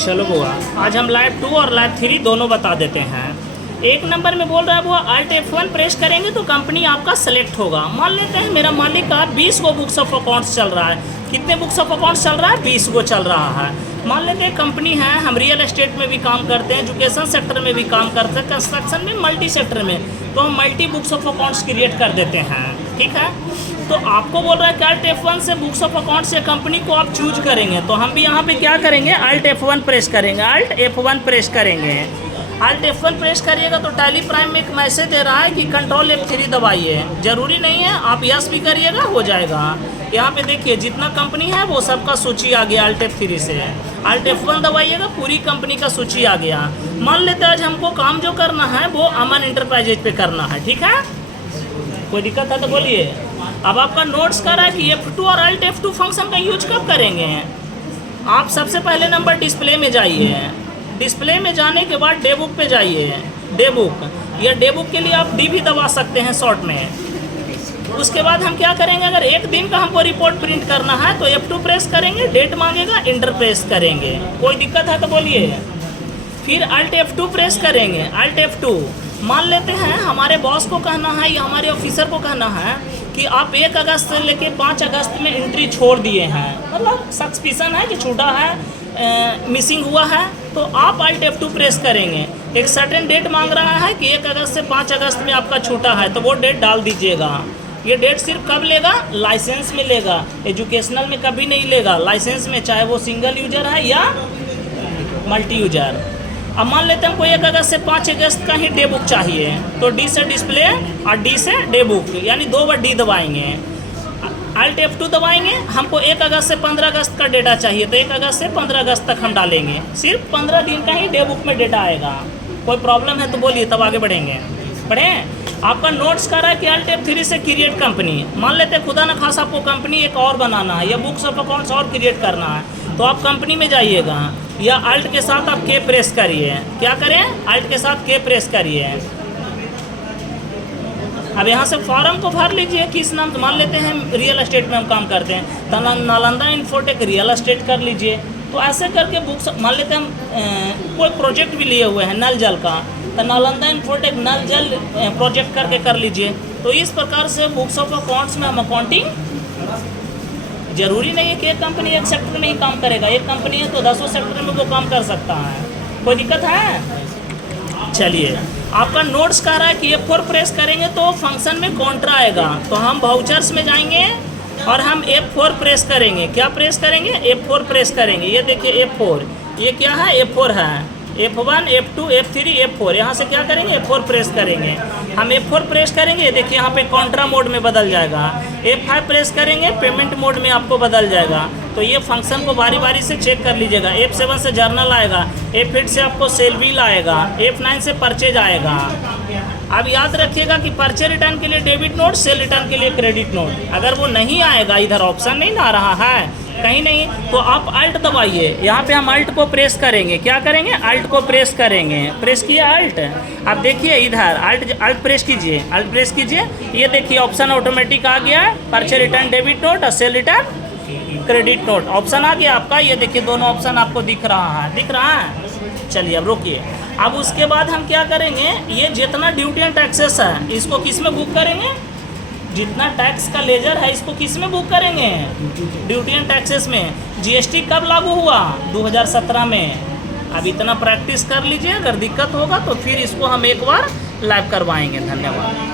चलो बुआ, आज हम लाइव 2 और लाइव 3 दोनों बता देते हैं। एक नंबर में बोल रहा है बुआ, Alt F1 प्रेस करेंगे तो कंपनी आपका सेलेक्ट होगा। मान लेते हैं मेरा मालिक का 20 गो बुक्स ऑफ अकाउंट्स चल रहा है। कितने बुक्स ऑफ अकाउंट्स चल रहा है? 20 गो चल रहा है। मान लेते हैं कंपनी है, हम रियल एस्टेट में भी काम करते हैं, एजुकेशन सेक्टर में भी काम करते हैं, कंस्ट्रक्शन में, मल्टी सेक्टर में, तो हम multi books of accounts create कर देते हैं। ठीक है, तो आपको बोल रहा है कि Alt F1 से बुक्स ऑफ अकाउंट्स से कंपनी को आप चूज करेंगे, तो हम भी यहाँ पे क्या करेंगे? Alt F1 प्रेस करेंगे। Alt F1 प्रेस करेंगे। Alt F1 प्रेस करिएगा तो टैली प्राइम में एक मैसेज दे रहा है कि Ctrl F3 दबाइए। ज़रूरी नहीं है, आप यस भी करिएगा, हो जाएगा। यहाँ पे देखिए जितना कंपनी है वो सबका सूची आ गया Alt F3 से। Alt F1 दबाइएगा, पूरी कंपनी का सूची आ गया। मान लेते हैं आज हमको काम जो करना है वो अमन इंटरप्राइजेज पे करना है। ठीक है, कोई दिक्कत है तो बोलिए। अब आपका नोट्स कर रहा है कि F2 और Alt F2 फंक्शन का यूज कब करेंगे? आप सबसे पहले नंबर डिस्प्ले में जाइए। डिस्प्ले में जाने के बाद डे बुक पे जाइए। डे बुक, या डे बुक के लिए आप डी भी दबा सकते हैं शॉर्ट में। उसके बाद हम क्या करेंगे? अगर एक दिन का हमको रिपोर्ट प्रिंट करना है तो F2 प्रेस करेंगे, डेट मांगेगा, इंटर प्रेस करेंगे। कोई दिक्कत है तो बोलिए। फिर Alt F2 प्रेस करेंगे। Alt F2 मान लेते हैं हमारे बॉस को कहना है या हमारे ऑफिसर को कहना है कि आप 1 अगस्त से लेके 5 अगस्त में एंट्री छोड़ दिए हैं, मतलब सस्पिशन है कि छूटा है, मिसिंग हुआ है, तो आप Alt F2 प्रेस करेंगे। एक सर्टेन डेट मांग रहा है कि 1 अगस्त से 5 अगस्त में आपका छूटा है, तो वो डेट डाल दीजिएगा। ये डेट सिर्फ कब लेगा? लाइसेंस में लेगा, एजुकेशनल में कभी नहीं लेगा। लाइसेंस में चाहे वो सिंगल यूजर है या मल्टी यूजर। अब मान लेते हैं हमको 1 अगस्त से 5 अगस्त का ही डे बुक चाहिए, तो डी से डिस्प्ले और डी से डे बुक, यानी 2 बार डी दबाएंगे। Alt F2 दबाएंगे, हमको 1 अगस्त से 15 अगस्त का डेटा चाहिए, तो 1 अगस्त से 15 अगस्त तक हम डालेंगे। सिर्फ 15 दिन का ही डे बुक में डेटा आएगा। कोई प्रॉब्लम है तो बोलिए, तब आगे बढ़ेंगे। बढ़ें। आपका नोट्स कर रहा है कि Alt F3 से क्रिएट कंपनी। मान लेते हैं खुदा न खास आपको कंपनी एक और बनाना है या बुक्स ऑफ अकाउंट्स और क्रिएट करना है, तो आप कंपनी में जाइएगा या Alt के साथ आप K प्रेस करिए। क्या करें? Alt के साथ K प्रेस करिए। अब यहाँ से फॉर्म को भर लीजिए। किस नाम? मान लेते हैं रियल एस्टेट में हम काम करते हैं, तो नालंदा इन्फोटेक रियल एस्टेट कर लीजिए। तो ऐसे करके बुक्स, मान लेते हैं हम कोई प्रोजेक्ट भी लिए हुए हैं नल जल का, तो नालंदा इन्फोटेक नल जल प्रोजेक्ट करके कर लीजिए। तो इस प्रकार से बुक्स ऑफ अकाउंट्स में हम अकाउंटिंग, जरूरी नहीं है कि एक कंपनी एक सेक्टर में ही काम करेगा। एक कंपनी है तो 10 सेक्टर में वो काम कर सकता है। कोई दिक्कत है? चलिए, आपका नोट्स कह रहा है कि F4 प्रेस करेंगे तो फंक्शन में कॉन्ट्रा आएगा, तो हम वाउचर्स में जाएंगे और हम F4 प्रेस करेंगे। क्या प्रेस करेंगे? F4 प्रेस करेंगे। ये देखिए F4, ये क्या है? F4 है। F1, F2, F3, F4, यहाँ से क्या करेंगे? F4 प्रेस करेंगे। हम F4 प्रेस करेंगे, देखिए यहाँ पे कॉन्ट्रा मोड में बदल जाएगा। F5 प्रेस करेंगे, पेमेंट मोड में आपको बदल जाएगा। तो ये फंक्शन को बारी बारी से चेक कर लीजिएगा। F7 से जर्नल आएगा, F8 से आपको सेल बिल आएगा, F9 से परचेज आएगा। अब याद रखिएगा कि परचेज रिटर्न के लिए डेबिट नोट, सेल रिटर्न के लिए क्रेडिट नोट। अगर वो नहीं आएगा, इधर ऑप्शन नहीं ना आ रहा है कहीं नहीं, तो आप Alt दबाइए। यहाँ पे हम Alt को प्रेस करेंगे। क्या करेंगे? Alt को प्रेस करेंगे। प्रेस किया Alt। अब देखिए इधर Alt प्रेस कीजिए, Alt प्रेस कीजिए। ये देखिए ऑप्शन ऑटोमेटिक आ गया है, परचेज रिटर्न डेबिट नोट और sale return credit note option आ गया आपका। ये देखिए दोनों ऑप्शन आपको दिख रहा है, दिख रहा है। चलिए अब रोकिए। अब उसके बाद हम क्या करेंगे? ये जितना ड्यूटी एंड टैक्सेस है इसको किस में बुक करेंगे? जितना टैक्स का लेजर है इसको किस में बुक करेंगे? ड्यूटी एंड टैक्सेस में। GST कब लागू हुआ? 2017 में। अब इतना प्रैक्टिस कर लीजिए, अगर दिक्कत होगा तो फिर इसको हम एक बार लाइव करवाएंगे। धन्यवाद।